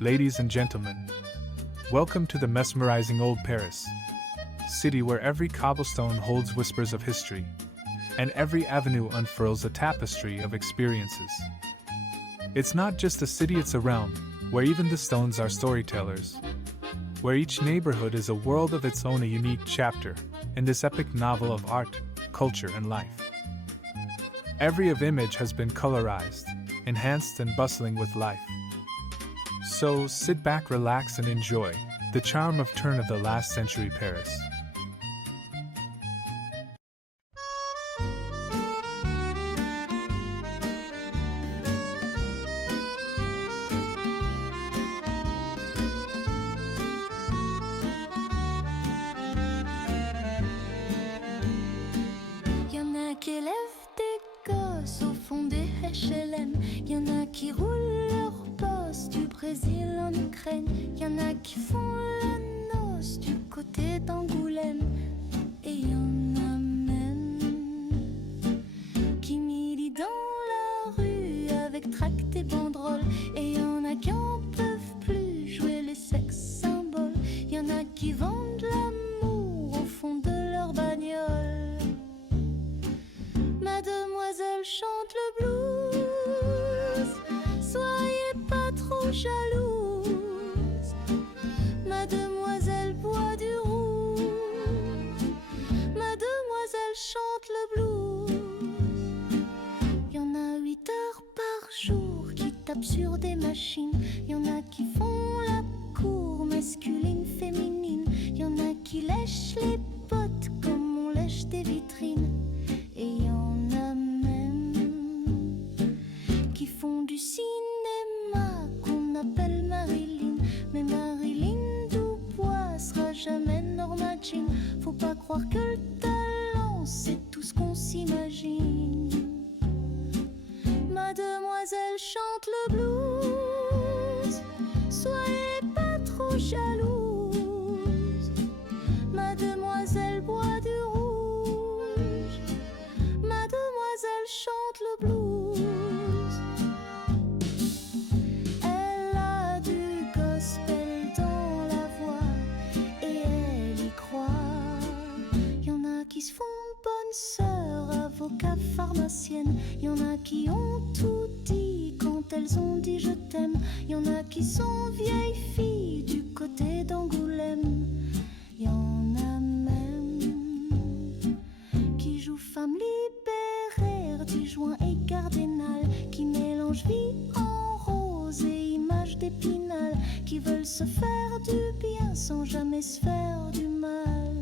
Ladies and gentlemen, welcome to the mesmerizing old Paris, city where every cobblestone holds whispers of history, and every avenue unfurls a tapestry of experiences. It's not just a city, it's a realm, where even the stones are storytellers, where each neighborhood is a world of its own, a unique chapter in this epic novel of art, culture, and life. Every image has been colorized, enhanced, and bustling with life. So sit back, relax, and enjoy the charm of turn of the last century Paris. Y'en a qui élèvent des gosses au fond des HLM. Y'en a qui roulent leur bosse du Brésil en Ukraine. Y'en a qui font la noce du côté d'Angoulême. Et y'en a même qui milient dans la rue avec tracts et banderoles. Et y'en a qui en peuvent plus jouer les sex symboles. Y'en a qui vendent l'amour au fond de leur bagnole. Mademoiselle chante le blues, soyez pas trop jalouse. Mademoiselle boit du rouge, mademoiselle chante le blues. Y'en a 8 heures par jour qui tapent sur des machines. Y'en a qui font la cour masculine, féminine. Y'en a qui lèchent les bottes comme on lèche des vitrines. Et y'en a même qui font du cinéma qu'on appelle Marilyn. Mais Marilyn Dubois sera jamais Norma Jean. Faut pas croire que le talent c'est tout ce qu'on s'imagine. Mademoiselle chante le blues, soyez pas trop jalouse. Mademoiselle boit du rouge, mademoiselle chante le blues. Elle a du gospel dans la voix et elle y croit. Y'en a qui se font bonnes sœurs, avocats, pharmaciennes. Y'en a qui ont tout dit quand elles ont dit je t'aime. Y'en a qui sont vieilles filles du côté d'Angoulême. Y'en a même qui jouent femme libérée, Dijoin et cardinal, qui mélangent vie en rose et images d'épinal, qui veulent se faire du bien sans jamais se faire du mal.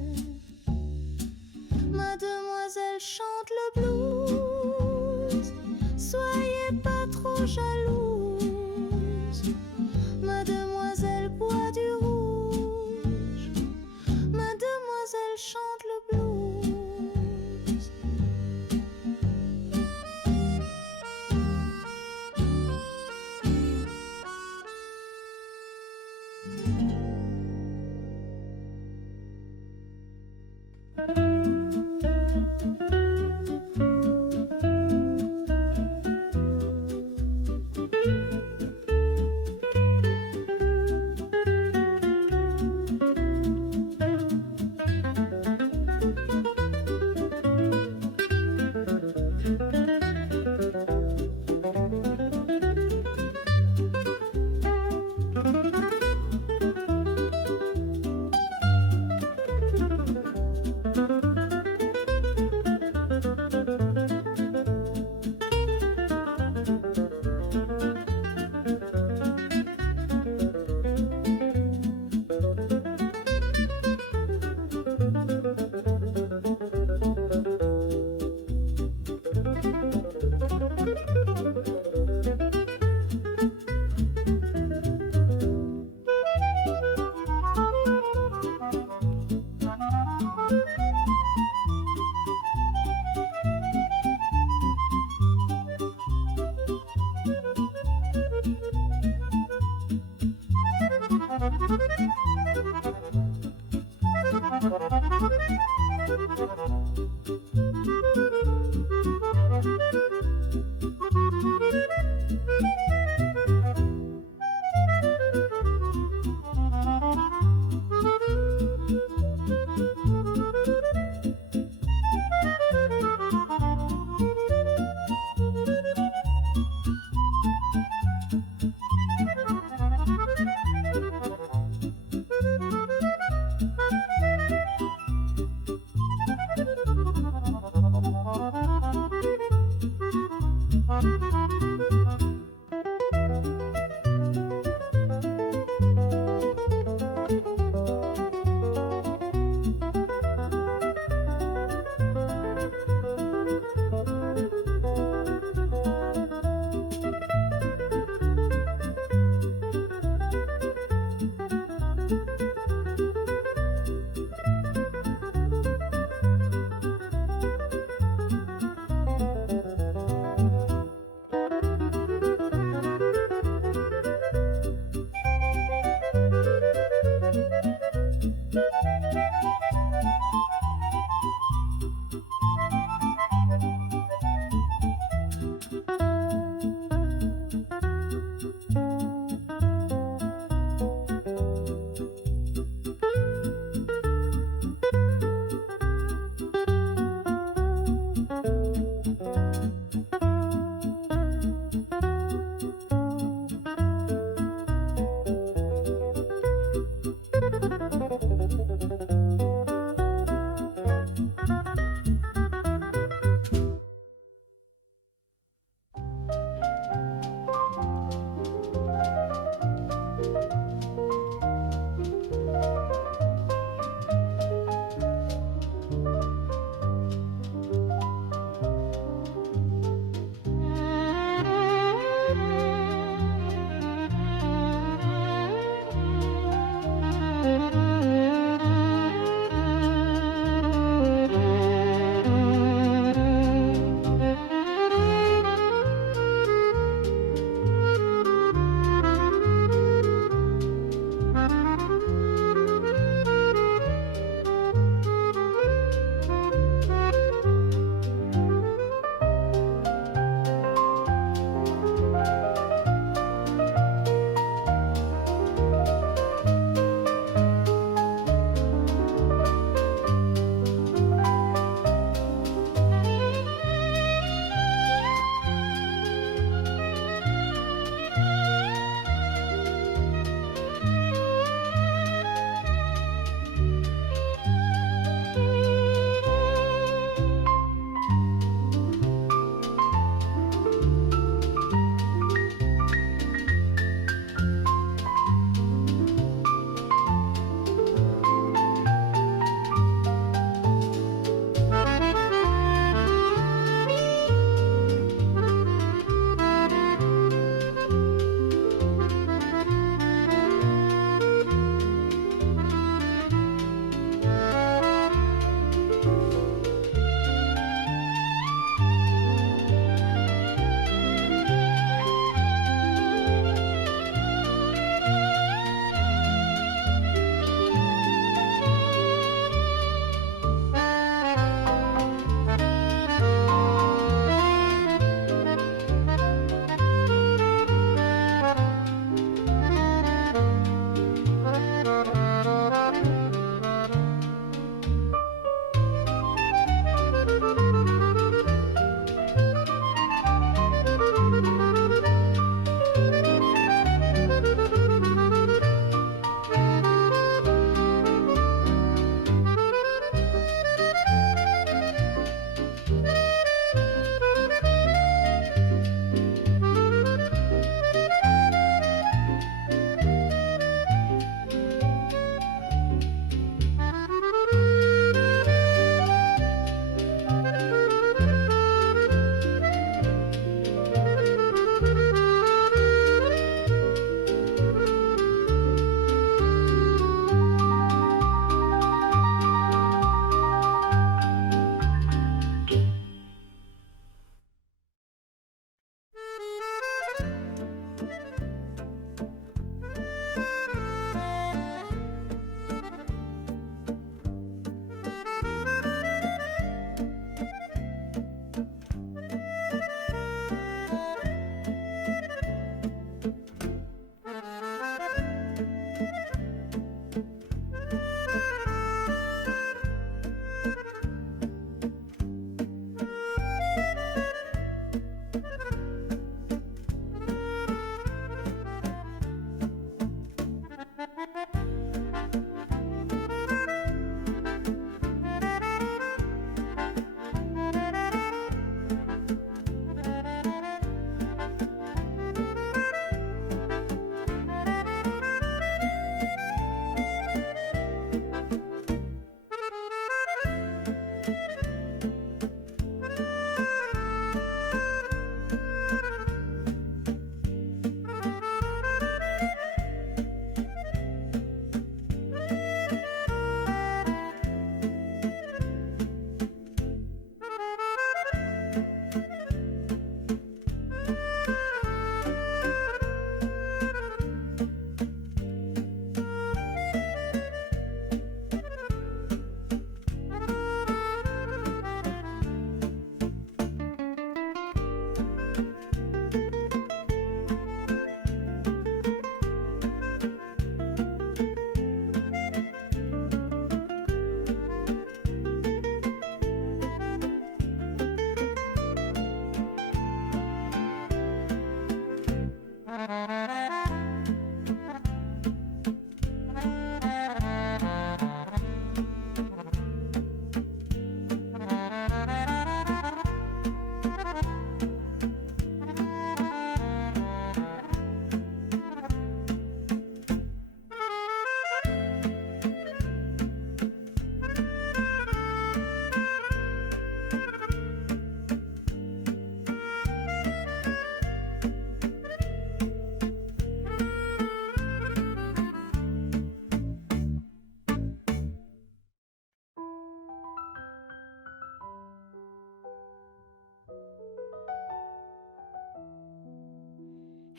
Mademoiselle chante le blues, soyez pas trop jalouse. Mademoiselle boit du rouge, mademoiselle chante le blues.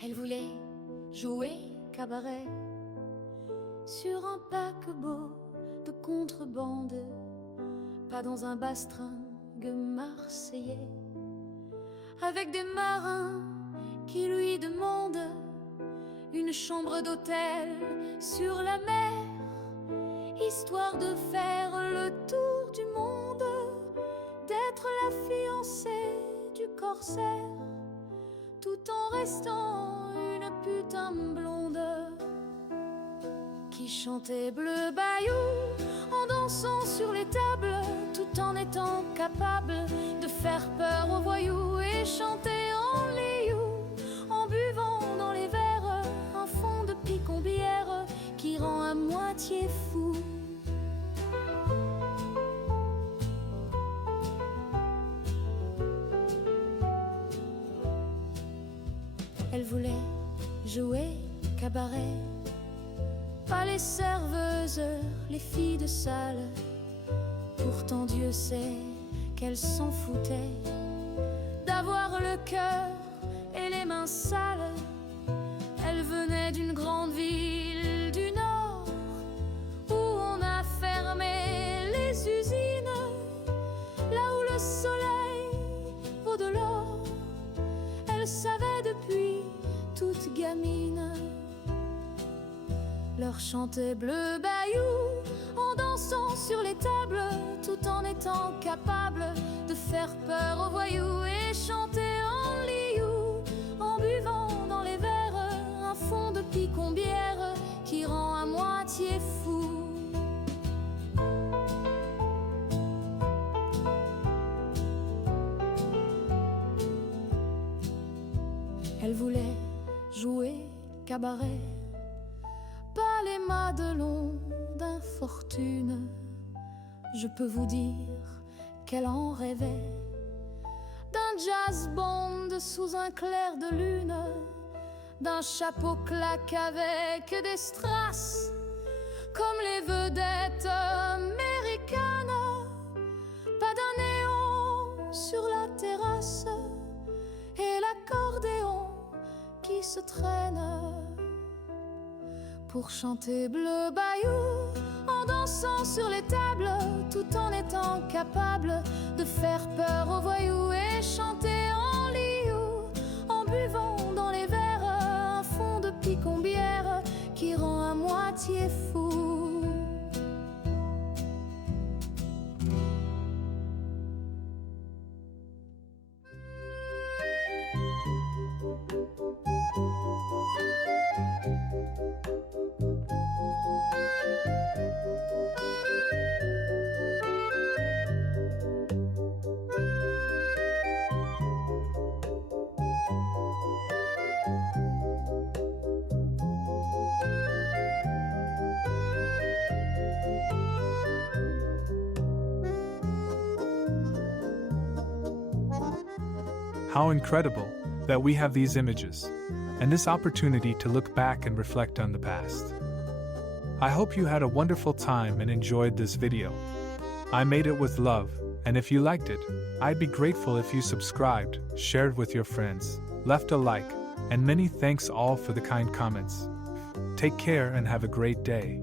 Elle voulait jouer cabaret sur un paquebot de contrebande, pas dans un bastringue marseillais, avec des marins qui lui demandent une chambre d'hôtel sur la mer, histoire de faire le tour du monde, d'être la fiancée du corsaire, tout en restant une putain blonde qui chantait Bleu Bayou en dansant sur les tables, tout en étant capable de faire peur aux voyous et chanter en léou, en buvant dans les verres un fond de picombière qui rend à moitié fou. Elle voulait jouer cabaret, pas les serveuses, les filles de salle. Pourtant Dieu sait qu'elle s'en foutait d'avoir le cœur et les mains sales. Elle venait d'une grande ville du Nord où on a fermé les usines, là où le soleil vaut de l'or. Elle savait depuis toute gamine leur chanter Bleu Bayou en dansant sur les tables, tout en étant capable de faire peur aux voyous et chanter en liou, en buvant dans les verres un fond de picombière qui rend à moitié fou. Elle voulait jouer cabaret, pas les madelons d'infortune. Je peux vous dire qu'elle en rêvait, d'un jazz band sous un clair de lune, d'un chapeau claque avec des strass, comme les vedettes américaines, pas d'un néon sur la terrasse et l'accordéon qui se traîne pour chanter Bleu Bayou en dansant sur les tables, tout en étant capable de faire peur aux voyous et chanter en liou, en buvant dans les verres un fond de picombière qui rend à moitié fou. How incredible that we have these images and this opportunity to look back and reflect on the past. I hope you had a wonderful time and enjoyed this video. I made it with love, and if you liked it, I'd be grateful if you subscribed, shared with your friends, left a like, and many thanks all for the kind comments. Take care and have a great day.